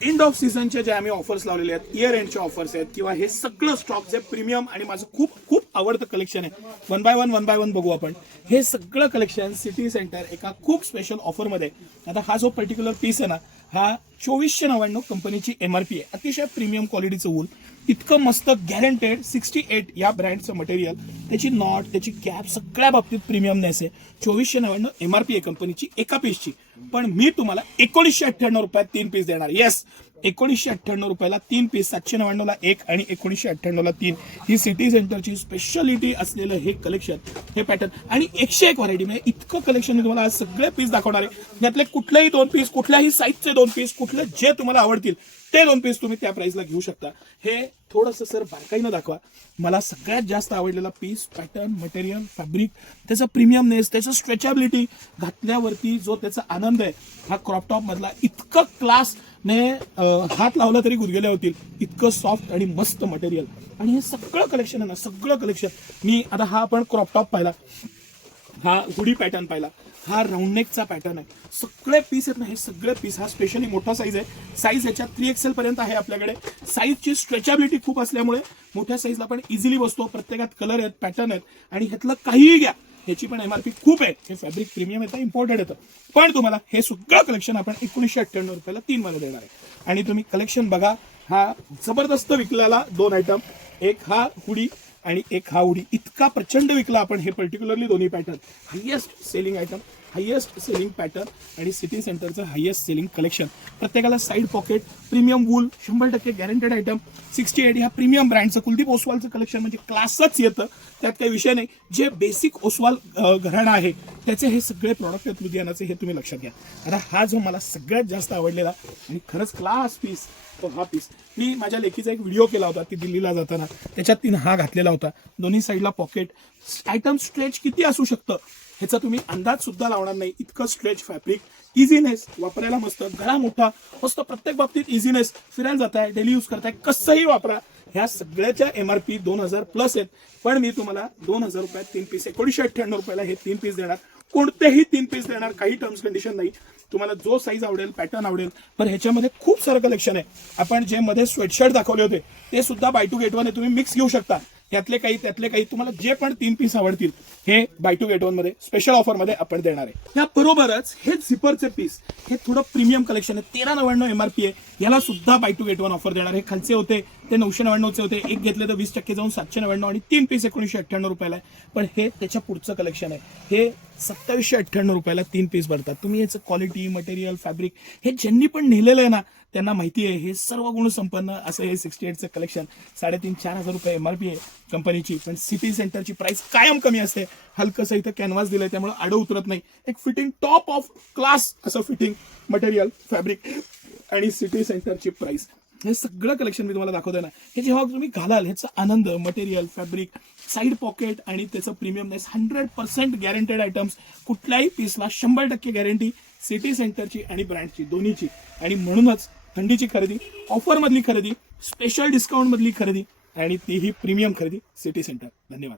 End of सीझनचे जे आम्ही offers लावलेले आहेत, इयर एंडचे ऑफर्स आहेत किंवा हे सगळं स्टॉक जे प्रीमियम आणि माझं खूप खूप आवडतं कलेक्शन आहे, वन बाय वन बघू आपण. हे सगळं कलेक्शन सिटी सेंटर एका खूप स्पेशल ऑफरमध्ये. आता हा जो पर्टिक्युलर पीस आहे ना, हा 2499 कंपनीची MRP आहे. अतिशय प्रीमियम क्वालिटीचं वूल, इतकं मस्त गॅरंटेड 68 या ब्रँडचं मटेरियल, त्याची नॉट, त्याची कॅप सगळ्या बाबतीत प्रीमियमनेस आहे. 2499 MRP आहे कंपनीची एका पीसची. पण मी तुम्हाला 1998 रुपयात 3 पीस देणार. येस, 1998 रुपयाला 3 पीस, 799 ला 1 आणि 1998 ला 3. ही सिटी सेंटरची स्पेशालिटी असलेलं हे कलेक्शन, हे पॅटर्न आणि 101 व्हरायटी. म्हणजे इतकं कलेक्शन मी तुम्हाला आज सगळे पीस दाखवणार आहे. यातले कुठलेही 2 पीस, कुठल्याही साईजचे 2 पीस, कुठले जे तुम्हाला आवडतील ते 2 पीस तुम्ही त्या प्राइसला घेऊ शकता. हे थोडंसं सर बारकाईनं दाखवा. मला सगळ्यात जास्त आवडलेला पीस, पॅटर्न, मटेरियल, फॅब्रिक, त्याचं प्रीमियमनेस, त्याचं स्ट्रेचॅबिलिटी, घातल्यावरती जो त्याचा आनंद आहे, हा क्रॉप टॉप मधला इतकं क्लास ने हात लावला तरी गुदगेले होतील, इतकं सॉफ्ट आणि मस्त मटेरियल. आणि हे सगळं कलेक्शन आहे ना, सगळं कलेक्शन मी आता हा आपण क्रॉप टॉप पाहिला, हा हुडी पॅटर्न पाहिला, हा राऊंड नेकचा पॅटर्न आहे, सगळे पीस आहेत ना, हे सगळे पीस. हा स्पेशली मोठा साईज आहे. साईज याच्यात 3XL पर्यंत आहे आपल्याकडे. साईजची स्ट्रेचॅबिलिटी खूप असल्यामुळे मोठ्या साईजला आपण इझिली बसतो. प्रत्येकात कलर आहेत, पॅटर्न आहेत आणि ह्यातलं काहीही घ्या, ह्याची पण MRP खूप आहे. हे फॅब्रिक प्रीमियम येतं, इम्पोर्टेड येतं. पण तुम्हाला हे सगळं कलेक्शन आपण 1998 रुपयाला 3 मध्ये देणार आहे. आणि तुम्ही कलेक्शन बघा, हा जबरदस्त विकलेला 2 आयटम, एक हा हुडी आणि एक हा हुडी, इतका प्रचंड विकला आपण. हे पर्टिक्युलरली दोन्ही pattern highest selling item, highest selling pattern आणि सिटी सेंटरचं हायेस्ट सेलिंग कलेक्शन. प्रत्येकाला side pocket, premium wool, 100% guaranteed item. 68 ह्या प्रीमियम ब्रँडचं कुलदीप ओसवालचं कलेक्शन म्हणजे क्लासच येतं, त्यात काही विषय नाही. जे बेसिक ओसवाल घराणं आहे त्याचे हे सगळे प्रॉडक्ट आहेत लुधियानाचे, हे तुम्ही लक्षात घ्या. आता हा जो मला सगळ्यात जास्त आवडलेला आणि खरंच क्लास पीस, तो हा पीस. मी माझ्या लेखीचा एक व्हिडिओ केला होता, ती दिल्लीला जाताना, त्याच्यात तिने हा घातलेला होता. दोन्ही साईडला पॉकेट. आयटम स्ट्रेच किती असू शकतं ह्याचा तुम्ही अंदाज सुद्धा लावणार नाही, इतकं स्ट्रेच फॅब्रिक. इझीनेस, वापरायला मस्त, गळा मोठा मस्त, प्रत्येक बाबतीत इझीनेस. फिरायला जाताय, डेली यूज करताय, कसंही वापरा. ह्या सगळ्याच्या MRP 2000 प्लस आहेत. पण मी तुम्हाला 2000 रुपयात 3 पीस, 1998 रुपयाला हे 3 पीस देणार. कोणतेही 3 पीस देणार, काही टर्म्स कंडिशन नाही. तुम्हाला जो साईज आवडेल, पॅटर्न आवडेल. पण ह्याच्यामध्ये खूप सारं कलेक्शन आहे. आपण जे मध्ये स्वेटशर्ट दाखवले होते ते सुद्धा बाय टू गेट वन आहे, तुम्ही मिक्स घेऊ शकता. यातले काही, त्यातले काही, तुम्हाला जे पण 3 पीस आवडतील हे बाय टू गेट वन मध्ये स्पेशल ऑफर मध्ये आपण देणार आहे. त्याबरोबरच हे झिपरचे पीस, हे थोडं प्रीमियम कलेक्शन आहे. 1399 MRP आहे. याला सुद्धा buy two get one offer देणार. हे खालचे होते ते 999 होते, एक घेतले तर 20% जाऊन 799 आणि 3 पीस 1998 रुपयाला आहे. पण हे त्याच्या पुढचं कलेक्शन आहे. हे 2798 रुपयाला 3 पीस भरतात. तुम्ही याचं क्वालिटी, मटेरियल, फॅब्रिक हे ज्यांनी पण नेलेलं आहे ना, त्यांना माहिती आहे हे सर्व गुण संपन्न असं हे 68चं कलेक्शन. 3,500-4,000 रुपये MRP आहे कंपनीची. पण सिटी सेंटरची प्राइस कायम कमी असते. हलकंसं इथं कॅनव्हास दिलंय त्यामुळे आडं उतरत नाही. एक फिटिंग टॉप ऑफ क्लास असं फिटिंग, मटेरियल, फॅब्रिक आणि सिटी सेंटरची प्राइस. हे सगळं कलेक्शन मी तुम्हाला दाखवतोय ना, हे जेव्हा तुम्ही घालाल ह्याचा आनंद, मटेरियल, फॅब्रिक, साईड पॉकेट आणि त्याचं प्रीमियमनेस, 100% गॅरंटेड आयटम्स. कुठल्याही पीसला 100% गॅरंटी सिटी सेंटरची आणि ब्रँडची दोन्हीची. आणि म्हणूनच थंडीची खरेदी, ऑफरमधली खरेदी, स्पेशल डिस्काउंटमधली खरेदी आणि तीही प्रीमियम खरेदी सिटी सेंटर. धन्यवाद.